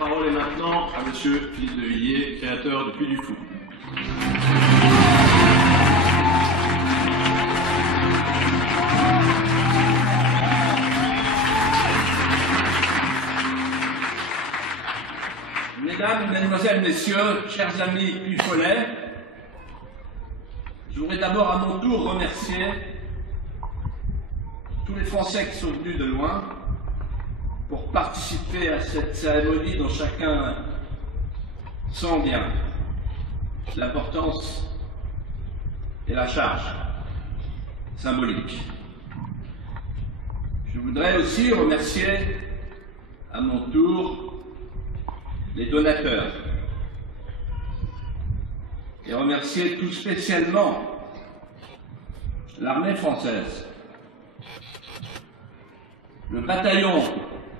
parole est maintenant à Monsieur Philippe de Villiers, créateur du Puy du Fou. Mesdames, Mesdemoiselles, Messieurs, chers amis Puy-Folais, je voudrais d'abord à mon tour remercier tous les Français qui sont venus de loin pour participer à cette cérémonie dont chacun sent bien l'importance et la charge symbolique. Je voudrais aussi remercier à mon tour les donateurs et remercier tout spécialement l'armée française, le bataillon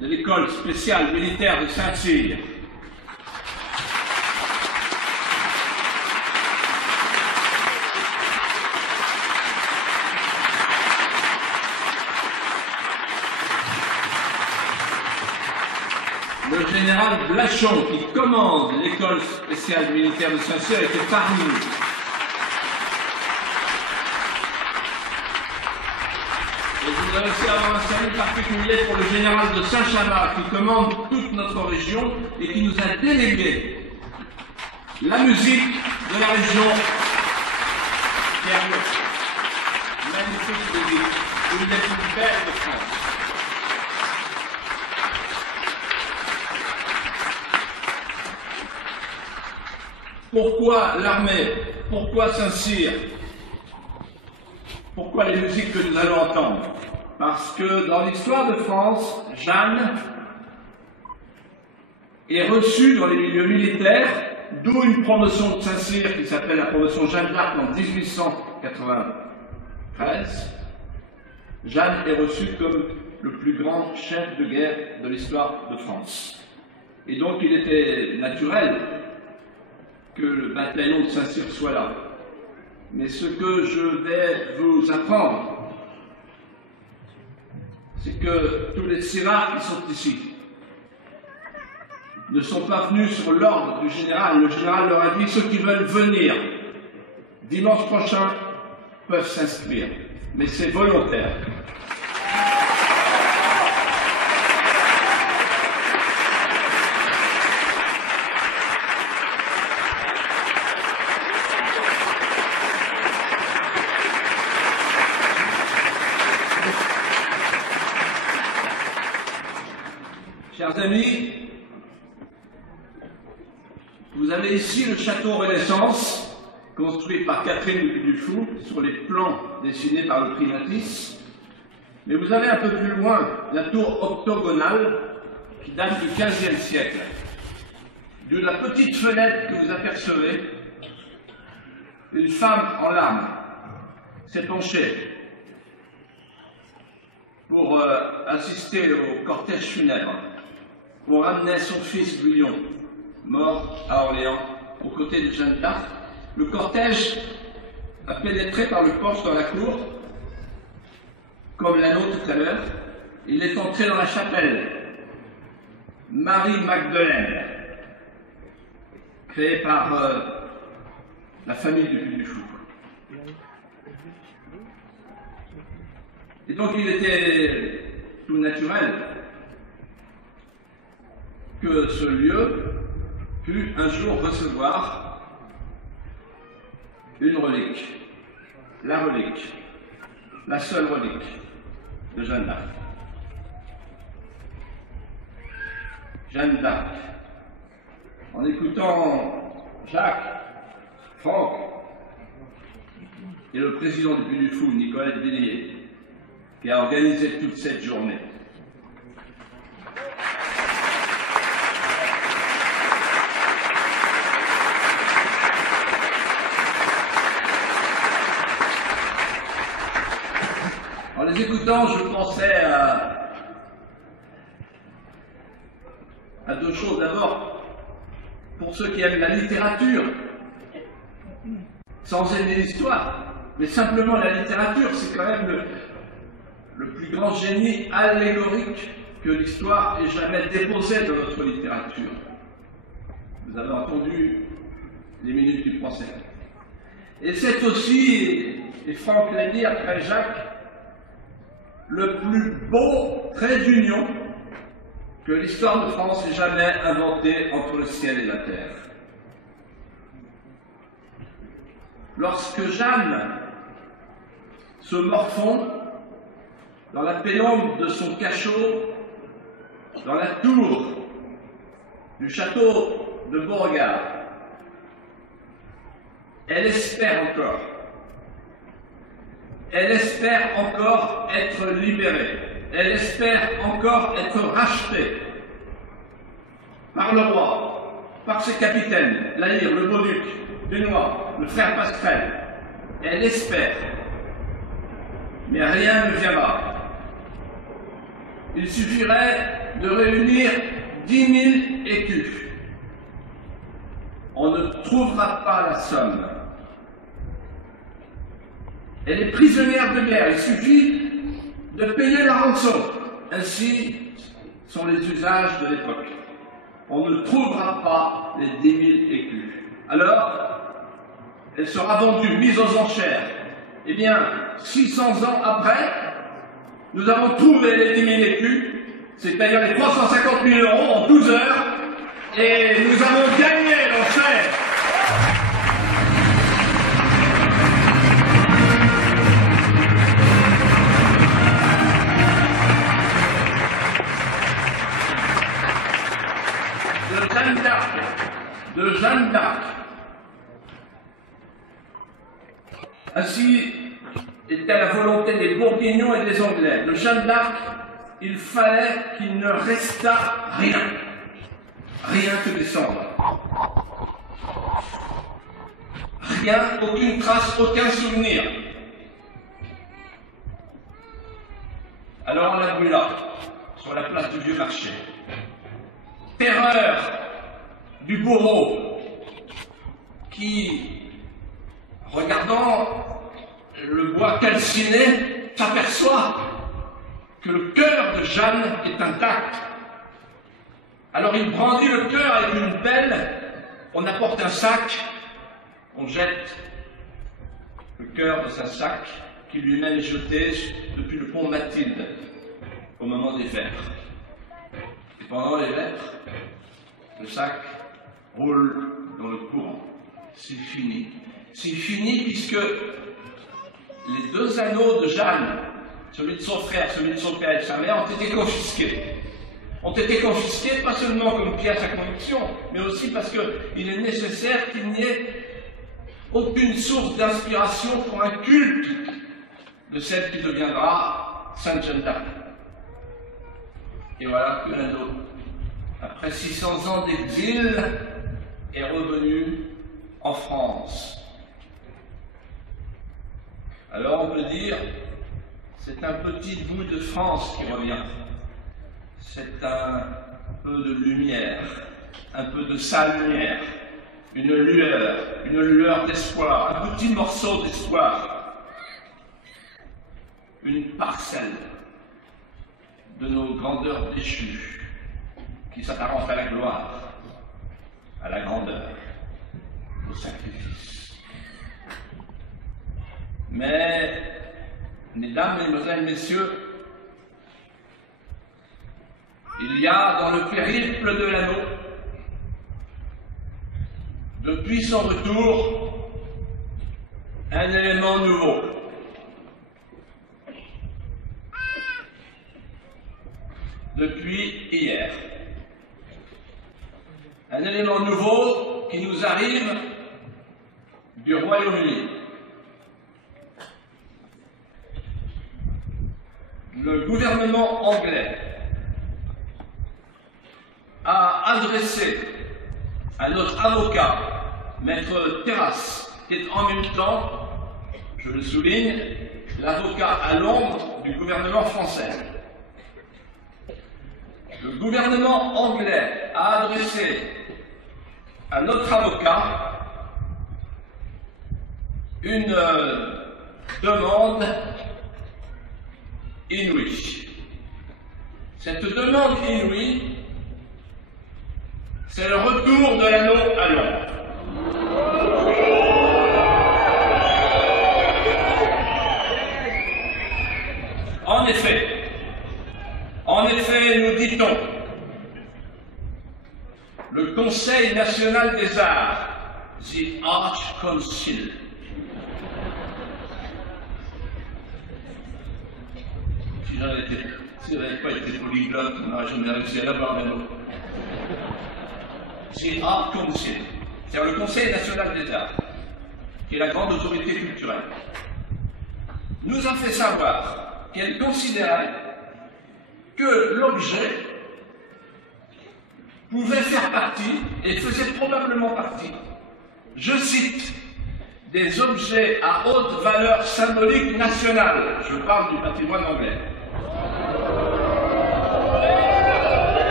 de l'école spéciale militaire de Saint-Cyr, le général Blachon, qui commande l'école spéciale militaire de Saint-Cyr, était parmi nous. Et je voudrais aussi avoir un salut particulier pour le général de Saint-Chamas, qui commande toute notre région et qui nous a délégué la musique de la région Pierre-Loup. Magnifique musique, une des plus belles de France. Pourquoi l'armée? Pourquoi Saint-Cyr? Pourquoi les musiques que nous allons entendre? Parce que dans l'histoire de France, Jeanne est reçue dans les milieux militaires, d'où une promotion de Saint-Cyr qui s'appelle la promotion Jeanne d'Arc en 1893. Jeanne est reçue comme le plus grand chef de guerre de l'histoire de France. Et donc il était naturel que le bataillon de Saint-Cyr soit là. Mais ce que je vais vous apprendre, c'est que tous les Cyriens qui sont ici ne sont pas venus sur l'ordre du général. Le général leur a dit ceux qui veulent venir dimanche prochain peuvent s'inscrire. Mais c'est volontaire. Chers amis, vous avez ici le château Renaissance, construit par Catherine du Puy du Fou, sur les plans dessinés par le primatis. Mais vous avez un peu plus loin la tour octogonale qui date du XVe siècle. De la petite fenêtre que vous apercevez, une femme en larmes s'est penchée pour assister au cortège funèbre. On ramenait son fils Guillaume, mort à Orléans, aux côtés de Jeanne d'Arc. Le cortège a pénétré par le porche dans la cour, comme l'anneau tout à l'heure. Il est entré dans la chapelle Marie-Magdeleine, créée par la famille du Puy du Fou. Et donc il était tout naturel que ce lieu pût un jour recevoir une relique, la seule relique de Jeanne d'Arc. Jeanne d'Arc. En écoutant Jacques, Franck et le président du Puy du Fou, Nicolas de Villiers, qui a organisé toute cette journée, en les écoutant, je pensais à deux choses. D'abord, pour ceux qui aiment la littérature, sans aimer l'histoire, mais simplement la littérature, c'est quand même le plus grand génie allégorique que l'histoire ait jamais déposé dans notre littérature. Vous avez entendu les minutes du procès. Et c'est aussi, et Franck l'a dit après Jacques, le plus beau trait d'union que l'histoire de France ait jamais inventé entre le ciel et la terre. Lorsque Jeanne se morfond dans la pénombre de son cachot, dans la tour du château de Beauregard, elle espère encore. Elle espère encore être libérée. Elle espère encore être rachetée par le roi, par ses capitaines, La Hire, le Beau-Duc, Dunois, le frère Pasquerel. Elle espère. Mais rien ne viendra. Il suffirait de réunir 10 000 écus. On ne trouvera pas la somme. Elle est prisonnière de guerre. Il suffit de payer la rançon. Ainsi sont les usages de l'époque. On ne trouvera pas les 10 000 écus. Alors, elle sera vendue, mise aux enchères. Eh bien, 600 ans après, nous avons trouvé les 10 000 écus, c'est-à-dire les 350 000 € en 12 heures, et nous avons gagné l'enchère. De Jeanne d'Arc. Ainsi était la volonté des Bourguignons et des Anglais. De Jeanne d'Arc, il fallait qu'il ne restât rien. Rien que des cendres. Rien, aucune trace, aucun souvenir. Alors on la brûla sur la place du Vieux Marché. Terreur du bourreau qui, regardant le bois calciné, s'aperçoit que le cœur de Jeanne est intact. Alors il brandit le cœur avec une pelle, on apporte un sac, on jette le cœur de sa sac qui lui-même est jeté depuis le pont Mathilde au moment des vêpres. Et pendant les vêpres, le sac roule dans le courant. C'est fini. C'est fini puisque les 2 anneaux de Jeanne, celui de son frère, celui de son père et de sa mère, ont été confisqués. Ont été confisqués pas seulement comme pièce à conviction, mais aussi parce qu'il est nécessaire qu'il n'y ait aucune source d'inspiration pour un culte de celle qui deviendra Sainte Jeanne d'Arc. Et voilà que l'anneau, après 600 ans d'exil, est revenu en France. Alors on peut dire, c'est un petit bout de France qui revient. C'est un peu de lumière, un peu de sale lumière, une lueur d'espoir, un petit morceau d'espoir, une parcelle de nos grandeurs déchues qui s'apparentent à la gloire, à la grandeur, au sacrifice. Mais, mesdames, mesdemoiselles, messieurs, il y a dans le périple de l'anneau, depuis son retour, un élément nouveau. Depuis hier. Un élément nouveau qui nous arrive du Royaume-Uni. Le gouvernement anglais a adressé à notre avocat, Maître Terrasse, qui est en même temps, je le souligne, l'avocat à l'ombre du gouvernement français. Le gouvernement anglais a adressé à notre avocat une demande inouïe. Cette demande inouïe, c'est le retour de l'anneau à Londres. En effet, nous dit-on, le Conseil national des arts, the Arch Council, si je n'avais pas été polyglotte, on n'aurait jamais réussi à l'avoir même. The Arch Council, c'est-à-dire le Conseil national des arts, qui est la grande autorité culturelle, nous a fait savoir qu'elle considérait que l'objet pouvait faire partie, et faisait probablement partie, je cite, des objets à haute valeur symbolique nationale. Je parle du patrimoine anglais.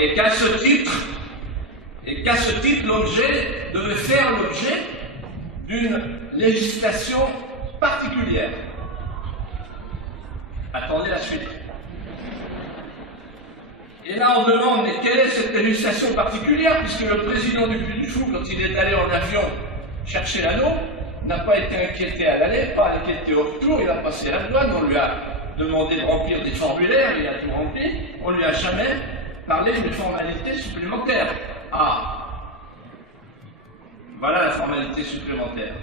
Et qu'à ce titre, l'objet devait faire l'objet d'une législation particulière. Attendez la suite. Et là, on demande, mais quelle est cette législation particulière, puisque le président du Puy du Fou, quand il est allé en avion chercher l'anneau, n'a pas été inquiété à l'aller, pas inquiété au retour, il a passé la douane, on lui a demandé de remplir des formulaires, il a tout rempli, on ne lui a jamais parlé d'une formalité supplémentaire. Ah, voilà la formalité supplémentaire.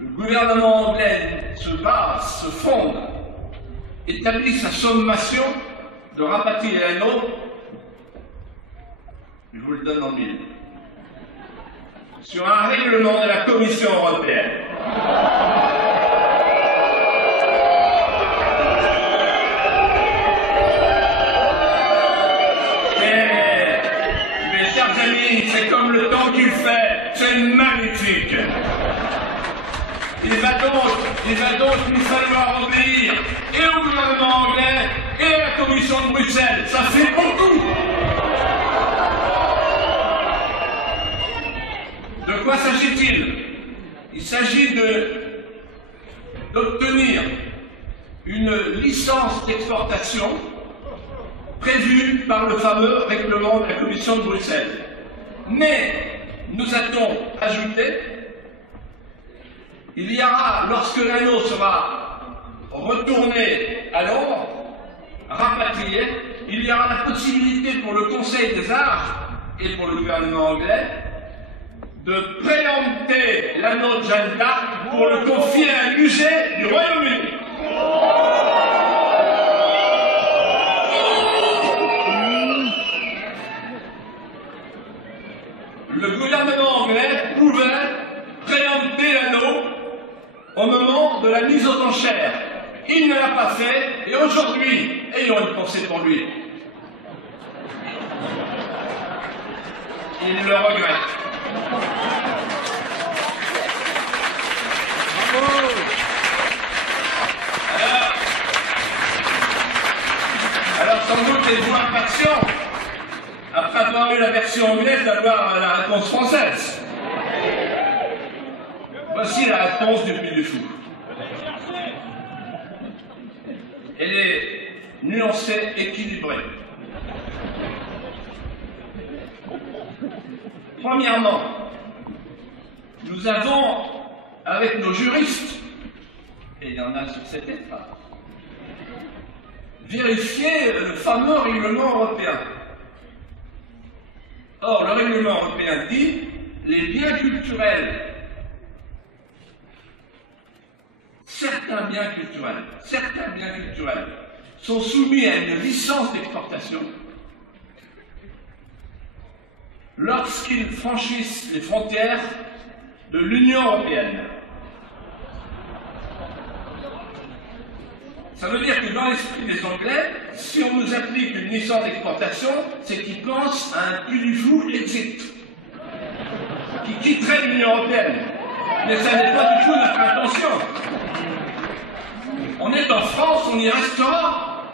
Le gouvernement anglais se base, se fonde, établit sa sommation de rapatrier l'anneau, je vous le donne en mille, sur un règlement de la Commission européenne. Mais chers amis, c'est comme le temps qu'il fait, c'est magnifique. Il va donc nous falloir obéir et au gouvernement anglais et à la Commission de Bruxelles. Ça fait beaucoup. De quoi s'agit-il? Il s'agit d'obtenir une licence d'exportation prévue par le fameux règlement de la Commission de Bruxelles. Mais, nous a-t-on ajouté, il y aura, lorsque l'anneau sera retourné à Londres, rapatrié, il y aura la possibilité pour le Conseil des arts et pour le gouvernement anglais de préempter l'anneau de Jeanne d'Arc pour le confier à un musée du Royaume-Uni. Le gouvernement anglais pouvait préempter l'anneau au moment de la mise aux enchères. Il ne l'a pas fait, et aujourd'hui, ayons une pensée pour lui. Il le regrette. Alors sans doute êtes-vous impatient, après avoir eu la version anglaise, d'avoir la réponse française. Voici la réponse du Puy du Fou. Elle est nuancée, équilibrée. Premièrement, nous avons, avec nos juristes, et il y en a sur cet état, vérifié le fameux règlement européen. Or, le règlement européen dit les biens culturels, certains biens culturels sont soumis à une licence d'exportation lorsqu'ils franchissent les frontières de l'Union européenne. Ça veut dire que dans l'esprit des Anglais, si on nous applique une licence d'exportation, c'est qu'ils pensent à un Puy du Fou exit, qui quitterait l'Union européenne. Mais ça n'est pas du tout notre intention. On est en France, on y restera.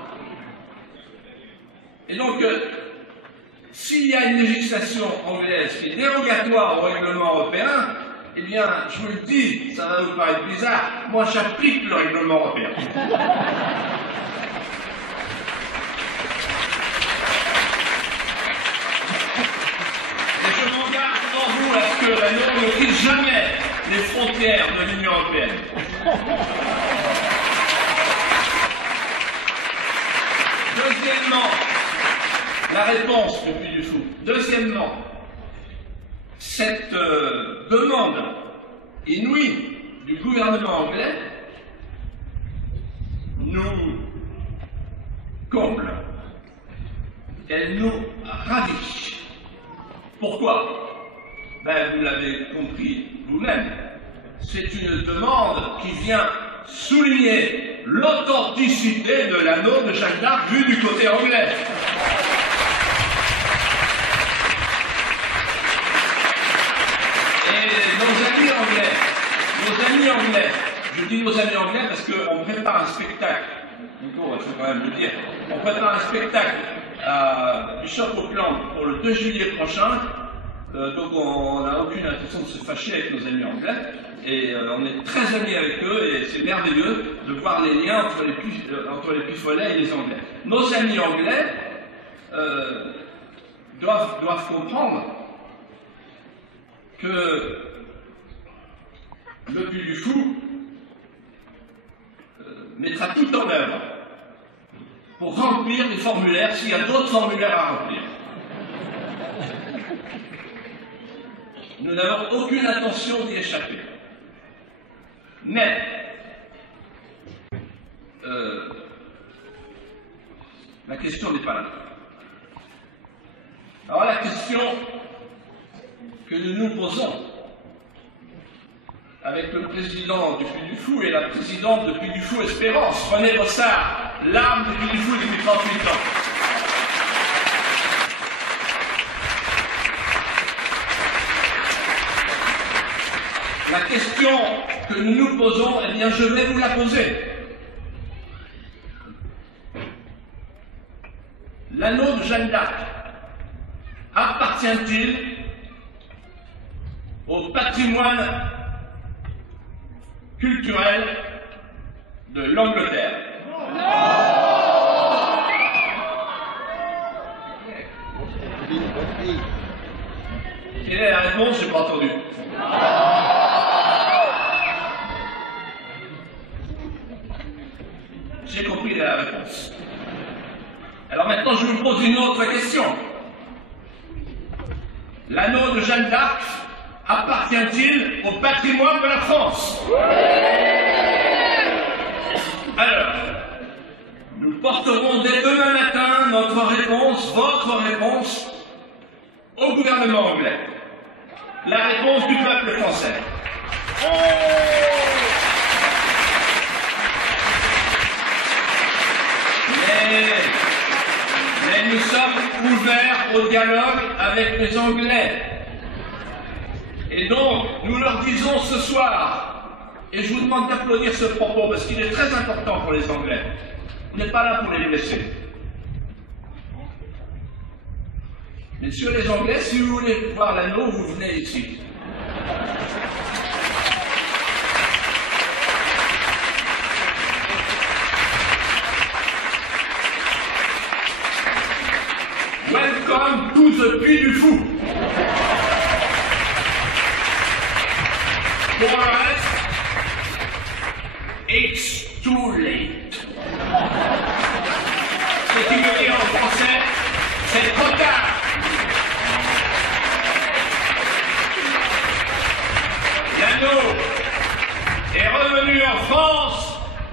Et donc, s'il y a une législation anglaise qui est dérogatoire au règlement européen, eh bien, je vous le dis, ça va vous paraître bizarre, moi j'applique le règlement européen. à ce que l'anneau ne quitte jamais les frontières de l'Union européenne. Deuxièmement, la réponse du Puy du Fou. Deuxièmement, cette demande inouïe du gouvernement anglais nous comble. Elle nous ravit. Pourquoi? Vous l'avez compris vous-même. C'est une demande qui vient souligner l'authenticité de l'anneau de Jeanne d'Arc vu du côté anglais. Et nos amis anglais, je dis nos amis anglais parce qu'on prépare un spectacle, Nico, il faut quand même le dire, on prépare un spectacle à Bishop-Auckland pour le 2 juillet prochain, donc on n'a aucune intention de se fâcher avec nos amis anglais, et on est très amis avec eux, et c'est merveilleux de voir les liens entre les Puy-Follais et les Anglais. Nos amis anglais doivent comprendre que le Puy du Fou mettra tout en œuvre pour remplir les formulaires s'il y a d'autres formulaires à remplir. Nous n'avons aucune intention d'y échapper. Mais la question n'est pas là. Alors la question que nous nous posons avec le président du Puy du Fou et la présidente de Puy du Fou Espérance, René Bossard, l'âme du Puy du Fou depuis 38 ans. La question que nous nous posons, eh bien, je vais vous la poser. L'anneau de Jeanne d'Arc appartient-il au patrimoine culturel de l'Angleterre? Quelle est la réponse? Je n'ai pas entendu. J'ai compris la réponse. Alors maintenant, je vous pose une autre question. L'anneau de Jeanne d'Arc appartient-il au patrimoine de la France? Alors, nous porterons dès demain matin notre réponse, votre réponse, au gouvernement anglais. La réponse du peuple français. Mais nous sommes ouverts au dialogue avec les Anglais. Et donc, nous leur disons ce soir, et je vous demande d'applaudir ce propos parce qu'il est très important pour les Anglais. On n'est pas là pour les blesser. Messieurs les Anglais, si vous voulez voir l'anneau, vous venez ici. Welcome to the Puy du Fou. For us, it's too late. Ce qui veut dire en français, c'est trop tard. L'anneau est revenu en France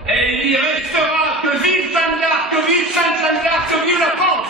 et il y restera. Que vive Jeanne d'Arc, que vive Sainte Jeanne d'Arc, que vive la France!